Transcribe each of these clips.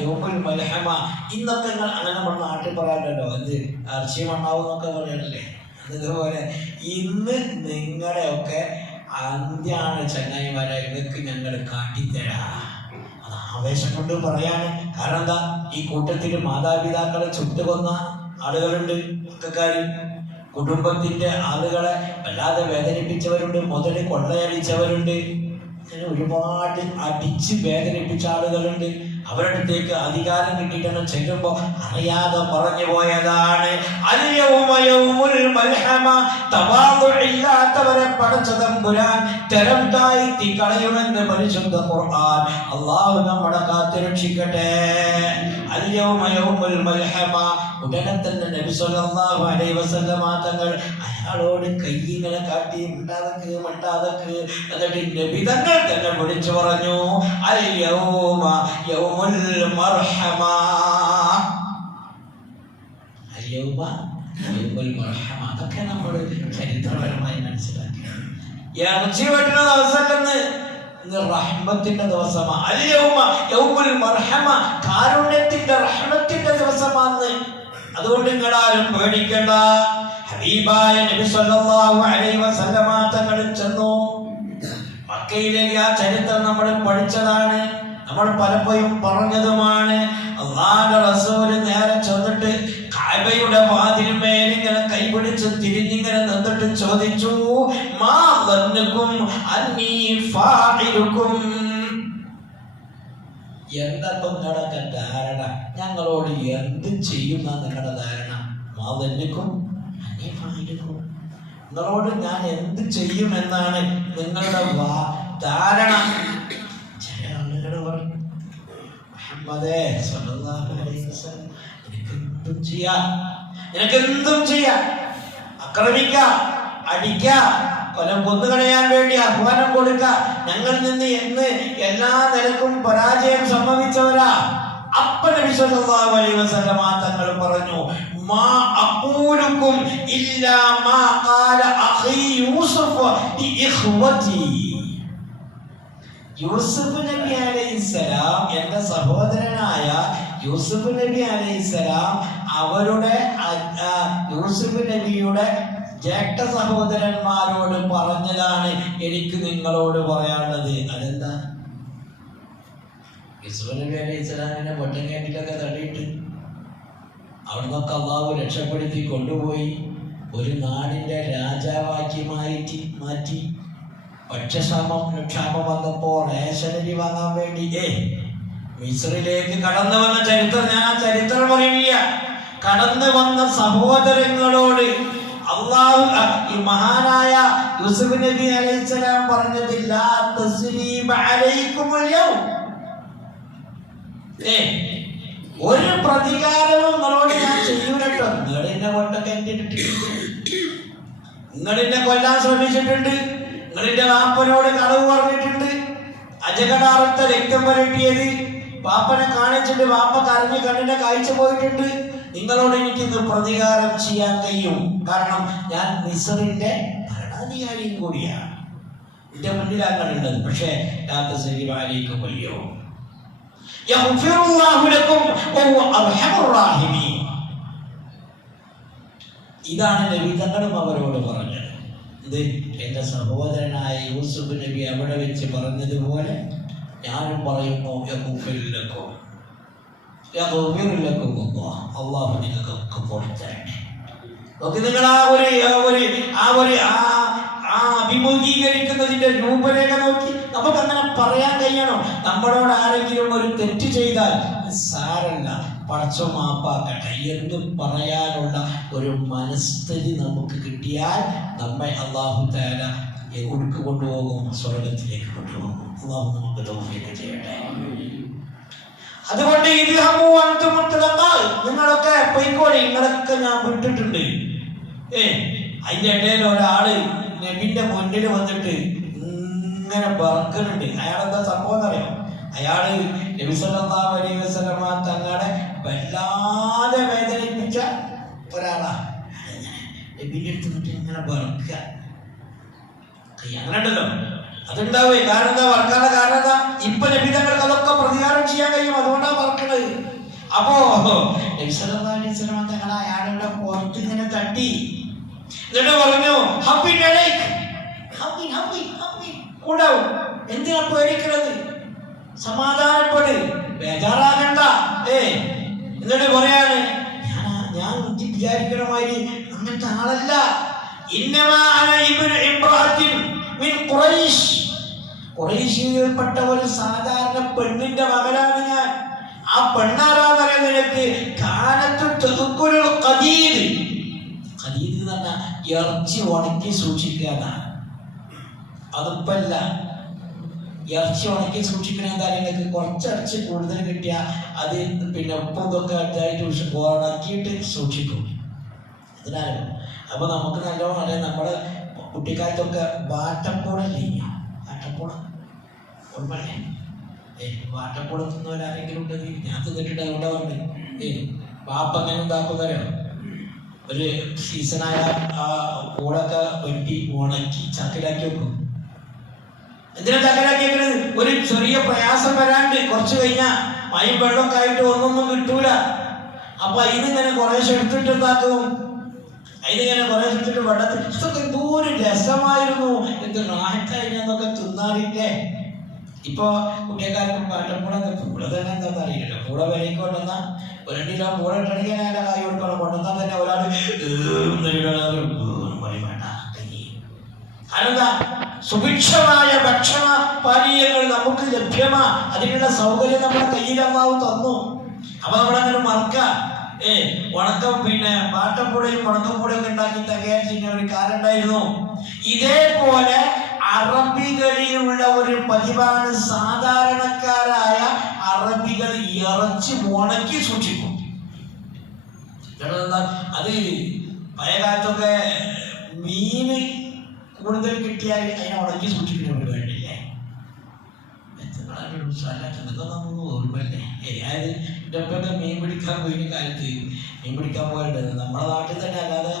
യൗമുൽ മൽഹമ. ഇന്നൊക്കെ അങ്ങനെ നമ്മുടെ നാട്ടിൽ പറയാറുണ്ടല്ലോ, എന്ത് ഇറച്ചി മണ്ണാവും എന്നൊക്കെ പറയണല്ലേ. അതുപോലെ ഇന്ന് നിങ്ങളുടെയൊക്കെ അന്ത്യാണ് ചങ്ങായിമാരെ, ഇതൊക്കെ ഞങ്ങൾ കാട്ടിത്തരാ. അത് ആവേശം കൊണ്ട് പറയാണ്. കാരണം എന്താ, ഈ കൂട്ടത്തിൽ മാതാപിതാക്കളെ ചുട്ടുകൊന്ന ആളുകളുണ്ട്, പക്കക്കാര്. കുടുംബത്തിന്റെ ആളുകളെ വല്ലാതെ വേദനിപ്പിച്ചവരുണ്ട്, മുതല് കൊള്ളയടിച്ചവരുണ്ട്, അങ്ങനെ ഒരുപാട് അടിച്ച് വേദനിപ്പിച്ച ആളുകളുണ്ട്. അവരുടെ അടുത്തേക്ക് അധികാരം കിട്ടിയിട്ടാണ് ചെല്ലുമ്പോ അറിയാതെ പറഞ്ഞു പോയതാണ് ഇല്ലാത്തവരെ പടച്ച തമ്പുരാൻ തരം താഴ്ത്തി കളയുമെന്ന് പരിശുദ്ധ ഖുർആൻ. അല്ലാഹു നമ്മളെ കാത്തുരക്ഷിക്കട്ടെ. അൽയൗമ യൗമുൽ മൽഹമ. ഉടനെ തന്നെ നബി സല്ലല്ലാഹു അലൈഹി വസല്ലമ തങ്ങൾ അയാളോട് കൈയിങ്ങനെ കാട്ടി മിണ്ടാതക്ക് എന്നിട്ട് നബി തങ്ങൾ തന്നെ വിളിച്ചു പറഞ്ഞു, അൽയൗമ യൗമുൽ മർഹമ. അൽയൗമ യൗമുൽ മർഹമ. അതൊക്കെ നമ്മൾ ചരിത്രപരമായി മനസ്സിലാക്കി. ഇറച്ചി വെട്ടുന്ന ദിവസമല്ലെന്ന്, ഇന്ന് റഹ്മത്തിന്റെ ദിവസമാണ്. അൽയൗമ യൗമുൽ മർഹമ. കാരുണ്യത്തിന്റെ റഹ്മത്തിന്റെ ദിവസമാണ്. അതുകൊണ്ട് നിങ്ങളാരും പേടിക്കണ്ട. ഹബീബായ നബി സല്ലല്ലാഹു അലൈഹി വസല്ലമ തങ്ങൾ ചെന്നു. മക്കയിലേക്ക് ആ ചരിത്രം നമ്മൾ പഠിച്ചതാണ്, നമ്മൾ പലപ്പോഴും പറഞ്ഞതുമാണ്. അല്ലാഹുവിന്റെ റസൂൽ നേരെ ചെന്നിട്ട് കഅബയുടെ വാതിലിന്മേൽ ഇങ്ങനെ കൈപിടിച്ച് തിരിഞ്ഞിങ്ങനെ നിന്നിട്ട് ചോദിച്ചു, മാ ദന്നുകും അന്നീ ഫാഇലുകും. എന്താ നിങ്ങളുടെ ധാരണ, ഞങ്ങളോട് എന്ത് ചെയ്യുന്ന നിങ്ങളുടെ ധാരണ? മാ ദന്നുകും അന്നീ ഫാഇലുകും. നിങ്ങളോട് ഞാൻ എന്ത് ചെയ്യുമെന്നാണ് നിങ്ങളുടെ ധാരണ? ചില ആളുകൾ പറഞ്ഞു, മുഹമ്മദേ സ്വല്ലല്ലാഹു അലൈഹി വസല്ലം, നിനക്കെന്തും ചെയ്യാം, ആക്രമിക്കാം, അടിക്കാം, കൊന്നുകളയാൻ വേണ്ടി ആഹ്വാനം കൊടുക്കാം. ഞങ്ങളിൽ നിന്ന് എന്ന് എല്ലാ നിലക്കും പരാജയം സംഭവിച്ചവരാ. അപ്പ നബി സല്ലല്ലാഹു അലൈഹി വസല്ലം തങ്ങൾ പറഞ്ഞു, മാ അഖൂലുകും ഇല്ലാ മാ ഖാല അഖീ യൂസുഫ് ലി ഇഖ്വതി. യൂസുഫ് നബി അലൈഹിസ്സലാം, എന്റെ സഹോദരനായ യൂസുഫ് നബി അലൈഹിസ്സലാം അവരുടെ യൂസുഫ് നബിയുടെ ജ്യേഷ്ഠ സഹോദരന്മാരോട് പറഞ്ഞതാണ് എനിക്ക് നിങ്ങളോട് പറയാനുള്ളത്. അതെന്താ? യൂസുഫ് നബി അലൈഹിസ്സലാമിനെ പൊട്ടങ്ങേറ്റിലൊക്കെ തള്ളിയിട്ട് അവിടുന്നൊക്കെ അള്ളാഹു രക്ഷപ്പെടുത്തി കൊണ്ടുപോയി ഒരു നാടിന്റെ രാജാവാക്കി മാറ്റി. ഭക്ഷ്യക്ഷാമം വന്നപ്പോ റേഷനരി വാങ്ങാൻ വേണ്ടി മിസ്രിലേക്ക് കടന്നു വന്ന ചരിത്രം ഞാൻ ആ ചരിത്രം പറയുന്നില്ല. കടന്നു വന്ന സഹോദരങ്ങളോട് അള്ളാഹു ഈ മഹാനായ യൂസുഫ് നബി അലൈഹിസ്സലാം പറഞ്ഞതില്ല, ഒരു പ്രതികാരവും നിങ്ങളോട് ഞാൻ ചെയ്യൂലട്ടോ. നിങ്ങളെന്നെ കൊണ്ടൊക്കെ നിങ്ങളെന്നെ കൊല്ലാൻ ശ്രമിച്ചിട്ടുണ്ട്, നിങ്ങളിന്റെ വാപ്പനോട് കളവ് പറഞ്ഞിട്ടുണ്ട്, അജകടാറത്തെ രക്തം പുരട്ടിയത് വാപ്പനെ കാണിച്ചിട്ട് വാപ്പ കരഞ്ഞ് കണ്ണിന്റെ കാഴ്ച പോയിട്ടുണ്ട്. നിങ്ങളോട് എനിക്കിന്ന് പ്രതികാരം ചെയ്യാൻ കഴിയും, കാരണം ഞാൻ മിസ്റിന്റെ ഭരണാധികാരിയും കൂടിയാണ്. എന്റെ മുന്നിൽ അങ്ങനെയുള്ളത്. പക്ഷേ ഇതാണ് നബി തങ്ങളും അവരോട് പറഞ്ഞത്. ഇത് എന്റെ സഹോദരനായ യൂസുഫ് നബി അവിടെ വെച്ച് പറഞ്ഞതുപോലെ ഞാനും പറയുന്നു, അള്ളാഹു നിങ്ങൾക്കൊക്കെ പുറത്തരണേ. നിങ്ങൾ അഭിമുഖീകരിക്കുന്നതിന്റെ രൂപരേഖ നോക്കി നമുക്ക് അങ്ങനെ പറയാൻ കഴിയണം. നമ്മളോട് ആരെങ്കിലും ഒരു തെറ്റ് ചെയ്താൽ സാരല്ല, പടച്ചോ മാപ്പാക്കട്ടെ എന്ന് പറയാനുള്ള ഒരു മനസ്ഥിതി നമുക്ക് കിട്ടിയാൽ നമ്മെ അല്ലാഹു തആല എവിടേക്ക് കൊണ്ടുപോകും? സ്വർഗത്തിലേക്ക് കൊണ്ടുപോകും. അല്ലാഹു നമുക്ക് തൗഫീഖ് ചെയ്യട്ടെ. അതുകൊണ്ട് നിങ്ങളൊക്കെ പോയിക്കോളി, നിങ്ങളൊക്കെ ഞാൻ വിട്ടിട്ടുണ്ട്. അതിന്റെ ഇടയിൽ ഒരാള് നബിന്റെ മുന്നിൽ വന്നിട്ട് ഇങ്ങനെ ബർക്കുന്നുണ്ട്. അയാളെന്താ സംഭവം എന്നറിയോ? അയാള് നബി സല്ലല്ലാഹു അലൈഹി വസല്ലം തങ്ങളെ വല്ലാതെ വേദനിപ്പിച്ച ഒരാളാ. നബിന്റെ അടുത്ത് നിന്നിട്ട് ഇങ്ങനെ ബർക്ക. അങ്ങനെ ഉണ്ടല്ലോ, അതുണ്ടാവേ. കാരണം എന്താ വർക്കാനുള്ള കാരണം എന്താ? ഇപ്പൊ നബി തങ്ങൾക്ക് അതൊക്കെ പ്രതികാരം ചെയ്യാൻ കഴിയും, അതുകൊണ്ടാണ് വർക്കുന്നത്. അപ്പോ തങ്ങൾ അയാളുടെ പുറത്ത് ഇങ്ങനെ തട്ടി, എന്നിട്ട് പറഞ്ഞു കൂടാവും, എന്തിനാ പേടിക്കുന്നത്, സമാധാനപ്പെട്, ബേജാറാകണ്ട. എന്നിട്ട് പറയാണ്, ഞാൻ വിചാരിക്കണമായി അങ്ങനത്തെ ആളല്ല. ഖുറൈശിൽപ്പെട്ട ഒരു സാധാരണ പെണ്ണിന്റെ മകനാണ് ഞാൻ. ആ പെണ്ണാരാധന നിനക്ക് ഖദീദ് എന്ന് പറഞ്ഞാൽ ഇറച്ചി ഉണക്കി സൂക്ഷിക്കുക. അതിപ്പല്ല, ഇറച്ചി ഉണക്കി സൂക്ഷിക്കണ എന്താ, നിങ്ങൾക്ക് കുറച്ചിറച്ചി കൂടുതൽ കിട്ടിയാൽ അത് പിന്നെ ഉപ്പും ഇതൊക്കെ ഇതായിട്ട് ഉണക്കിയിട്ട് സൂക്ഷിക്കും. അതിനാലും അപ്പൊ നമുക്ക് നല്ലോണം അറിയാം. നമ്മുടെ കുട്ടിക്കാലത്തൊക്കെ വാട്ടപ്പൂടല്ലേ, വാട്ടപ്പൂട ഓർമ്മല്ലേ? വാട്ടപ്പൂട തിന്നവരാരെങ്കിലും ഉണ്ടെങ്കിൽ ഞാൻ തിന്നിട്ടുണ്ട്. അതുകൊണ്ട് പറഞ്ഞു വാപ്പ എങ്ങനെ ഉണ്ടാക്കുന്നവരോ, ഒരു സീസണായ ആ പൂടൊക്കെ വെട്ടി ഉണക്കി ചക്കിലാക്കി വെക്കും. എന്തിനാ ചക്കിലാക്കി വെക്കുന്നത്? ഒരു ചെറിയ പ്രയാസം വരാണ്ട് കുറച്ച് കഴിഞ്ഞാൽ മഴയും വെള്ളമൊക്കെ ആയിട്ട് ഒന്നൊന്നും കിട്ടൂല. അപ്പൊ ഇതിങ്ങനെ കുറേശ്ശെ എടുത്തിട്ട് എന്താക്കും, അതിനിങ്ങനെ കുറെ എടുത്തിട്ട് വെള്ളത്തിൽ, ഇതൊക്കെ എന്തോ ഒരു രസമായിരുന്നു, എന്ത് റാഹത്തായിരുന്നൊക്കെ തിന്നാറില്ലേ. ഇപ്പൊ കുട്ടിയെക്കാർക്കും പാട്ടപ്പൂട പൂള തന്നെ എന്താണെന്ന് അറിയില്ലല്ലോ. പൂള വിലയ്ക്ക് കൊണ്ടുവന്ന 2 കിലോ പൂള ഇട്ടണെങ്കിൽ അതിന്റെ കായ് കൊടുക്കണം. കൊണ്ടുവന്നാൽ തന്നെ ഒരാൾ വേണ്ട. അതെന്താ, സുഭിക്ഷമായ ഭക്ഷണ പാനീയങ്ങൾ നമുക്ക് ലഭ്യമാ, അതിനുള്ള സൗകര്യം നമ്മുടെ കയ്യിൽ അല്ലാഹു തന്നു. അപ്പൊ നമ്മളങ്ങനെ മറക്കാം. ഉണക്കം പിന്നെ പാട്ടപ്പൂടയും ഉണക്കപ്പൂടയും ഒക്കെ ഉണ്ടാക്കി തികയാൻ ഒരു കാലം ഉണ്ടായിരുന്നു. ഇതേപോലെ അറബികളിലുള്ള ഒരു പതിവാണ്, സാധാരണക്കാരായ അറബികൾ ഇറച്ചി ഉണക്കി സൂക്ഷിക്കും. അത് പഴയ കാലത്തൊക്കെ മീന് കൂടുതൽ കിട്ടിയാൽ അതിനെ ഉണക്കി സൂക്ഷിക്കുന്നവർ വേണ്ടില്ലേ? ഓർമ്മല്ലേ? അതായത് ഇതൊക്കെ മീൻ പിടിക്കാൻ പോയി കാലത്ത് മീൻ പിടിക്കാൻ പോയിട്ടുണ്ട് നമ്മുടെ നാട്ടിൽ തന്നെ, അല്ലാതെ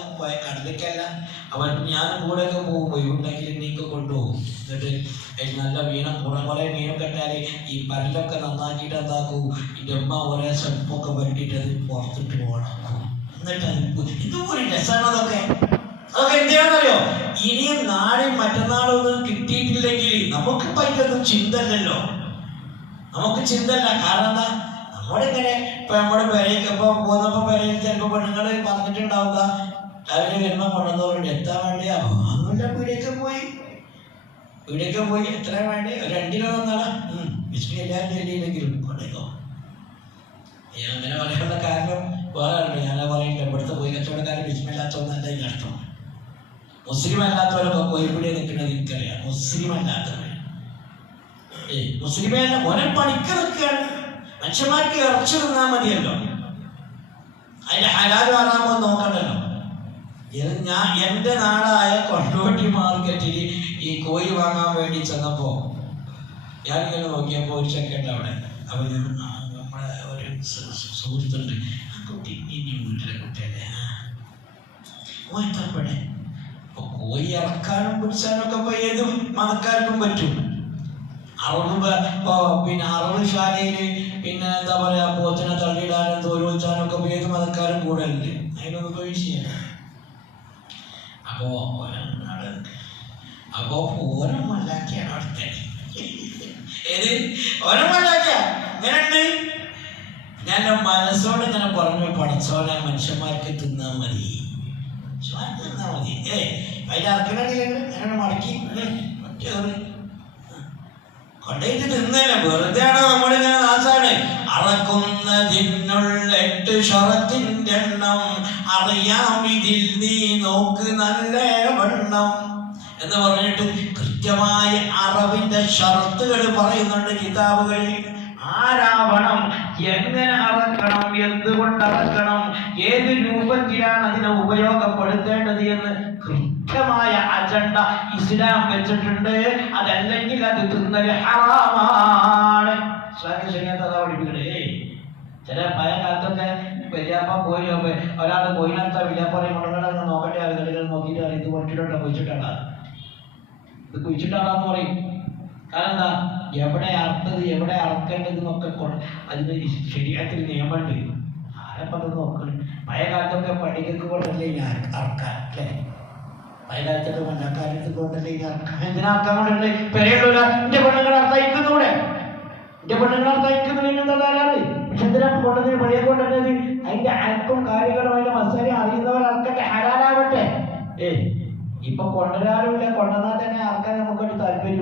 കടലിലേക്കല്ല. അവൻ ഞാനും കൂടെയൊക്കെ പോകും, ഒഴിവുണ്ടെങ്കിൽ എണ്ണീക്കെ കൊണ്ടുപോകും. എന്നിട്ട് നല്ല മീനം കുറെ മീനൊക്കെ ഇട്ടാൽ ഈ പരലൊക്കെ നന്നാക്കിയിട്ട് എന്താക്കും, ഇതിൻ്റെ അമ്മ ഒരേ സ്വൽപ്പൊക്കെ പറ്റിയിട്ട് അത് പുറത്തിട്ട് പോകണം. എന്നിട്ട് ഇതൊരു രസമാണ്. അതൊക്കെ എന്തിനാണെന്നറിയോ? ഇനിയും നാളെയും മറ്റന്നാളൊന്നും കിട്ടിയിട്ടില്ലെങ്കിൽ നമുക്ക് പൈക്കൊന്നും ചിന്തല്ലോ, നമുക്ക് ചിന്തല്ല. കാരണം എന്താ, നമ്മളിങ്ങനെ ഇപ്പൊ നമ്മുടെ പെരയ്ക്ക് ഇപ്പൊ പോന്നപ്പോ പെരയിൽ ചിലപ്പോൾ പെണ്ണുങ്ങൾ പറഞ്ഞിട്ടുണ്ടാവുക, രാവിലെ വരുമ്പോ കൊണ്ടുവന്നവരുണ്ട് എത്താൻ വേണ്ടിയാ ഒന്നുമില്ല, വീടേക്ക് പോയി എത്ര വേണ്ടി, ഒരു 2 കിലോ തന്നാളാ, ബിസ്മി എല്ലാവരും ചെല്ലിയില്ലെങ്കിലും കൊണ്ടേക്കോ. അങ്ങനെ പറയാനുള്ള കാരണം വേറെ ഉണ്ട്. ഞാൻ പറയില്ല, ഇവിടുത്തെ പോയി കച്ചവടക്കാരൻ ബിസ്മില്ലാത്തവന്നല്ല ഇതിനർത്ഥം. മുസ്ലിം അല്ലാത്തവരൊക്കെ കോഴിപ്പിടിയെ നിൽക്കുന്നത് എനിക്കറിയാം. മുസ്ലിം അല്ലാത്തവർ മുസ്ലിമേ അല്ല, മോനെ പണിക്ക് നിൽക്കുകയാണ്. മനുഷ്യന്മാർക്ക് ഇറച്ചി തിന്നാൻ മതിയല്ലോ, അതിന്റെ ഹലാലും ഹറാമോ നോക്കണ്ടല്ലോ. ഞാൻ എൻ്റെ നാടായ കൊണ്ടോട്ടി മാർക്കറ്റിൽ ഈ കോഴി വാങ്ങാൻ വേണ്ടി ചെന്നപ്പോ ഞാനിങ്ങനെ നോക്കിയപ്പോ ഒരു ചെക്കണ്ട അവിടെ. അപ്പൊ നമ്മളെ ഒരു സുഹൃത്തുണ്ട്, ആ കുട്ടി വീട്ടിലെ കുട്ടിയല്ലേ, ഓർത്തപ്പെടെ കോഴി ഇറക്കാനും പിടിച്ചാനും ഒക്കെ ഇപ്പൊ ഏത് മതക്കാർക്കും പറ്റും. പിന്നെ അറവുശാലയില് പിന്നെ എന്താ പറയാ, പോത്തിനെ തള്ളിയിടാനും തോലുവെച്ചാനും ഒക്കെ ഏത് മതക്കാരും കൂടലുണ്ട്, അതിനൊന്നും വിഷയമില്ല. അപ്പോ ഓരം മല്ലാക്കിയാണ് അവിടുത്തെ. ഏത് ഓരം മല്ലാക്കിയ ഇങ്ങനെയുണ്ട്. ഞാൻ മനസ്സോടെ ഇങ്ങനെ പറഞ്ഞു, പടച്ചോനെ മനുഷ്യന്മാർക്ക് തിന്നാൻ മതി, തിന്നാ മതി. അതിന്റെ അർക്കണെങ്കിൽ അങ്ങനെ മടക്കി കൊണ്ടേറ്റ് തിന്നല്ല, വെറുതെ ആണോ നമ്മളിങ്ങനെ നാശാണ്. അറക്കുന്നതിനുള്ള 8 ഷറത്തിന്റെ എണ്ണം അറിയാം ഇതിൽ നീ നോക്ക് നല്ല വണ്ണം എന്ന് പറഞ്ഞിട്ട് കൃത്യമായ അറവിന്റെ ഷർത്തുകൾ പറയുന്നുണ്ട് കിതാബുകളിൽ. ആരാവണം, എങ്ങനെ അറക്കണം, എന്തുകൊണ്ട് അറക്കണം, ഏത് രൂപത്തിലാണ് അതിനെ ഉപയോഗപ്പെടുത്തേണ്ടത് എന്ന് കൃത്യമായ അജണ്ട ഇസ്ലാം വെച്ചിട്ടുണ്ട്. അതല്ലെങ്കിൽ അത് തിന്നല് ഹറാമാണ്. പഠിപ്പിക്കണേ. ചില പല കാലത്തൊക്കെ വലിയപ്പ കോഴി ഒരാൾ കോഴിനകത്ത വലിയപ്പറയും കൊണ്ടുവന്ന് നോക്കട്ടെ, അത് നോക്കിയിട്ട് ഇത് കൊണ്ടിട്ടുണ്ടോ, കുഴിച്ചിട്ടാണ്, ഇത് കുഴിച്ചിട്ടാണെന്ന് പറയും. കാരണം എന്താ, എവിടെ അർത്ഥത് എവിടെ അറക്കേണ്ടത് എന്നൊക്കെ അതിന് ശരിയായിട്ട് നിയമമുണ്ട്. ആരപ്പം അത് നോക്കണം. പഴയ കാലത്തൊക്കെ പടികൾക്ക് കൊണ്ടല്ലേ ഞാൻ അറക്കാൻ അല്ലേ? പഴയ കാലത്തൊക്കെ മണ്ണക്കാലത്ത് കൊണ്ടല്ലേ ഞാൻ അറക്കാൻ. എന്തിനാ അറക്കാൻ കൊണ്ടല്ലേ? പെരയുള്ള എന്റെ പെണ്ണുങ്ങളെ അർത്ഥയിക്കുന്നൂടെ, എന്റെ പെണ്ണുങ്ങളെ അർത്ഥയിക്കുന്നതിന് എന്താ തരാറ്? പക്ഷെ എന്തിനാ കൊണ്ടത്? പഴയ കൊണ്ടുവരുന്നത് അതിന്റെ അരക്കും കാര്യങ്ങളും അതിന്റെ മസാല അറിയുന്നവർ അറക്കട്ടെ, ഹലാലാവട്ടെ. ഇപ്പൊ കൊണ്ടുവരാറുമില്ല. കൊണ്ടുവന്നാൽ തന്നെ ആർക്കാൻ നമുക്കൊരു താല്പര്യം.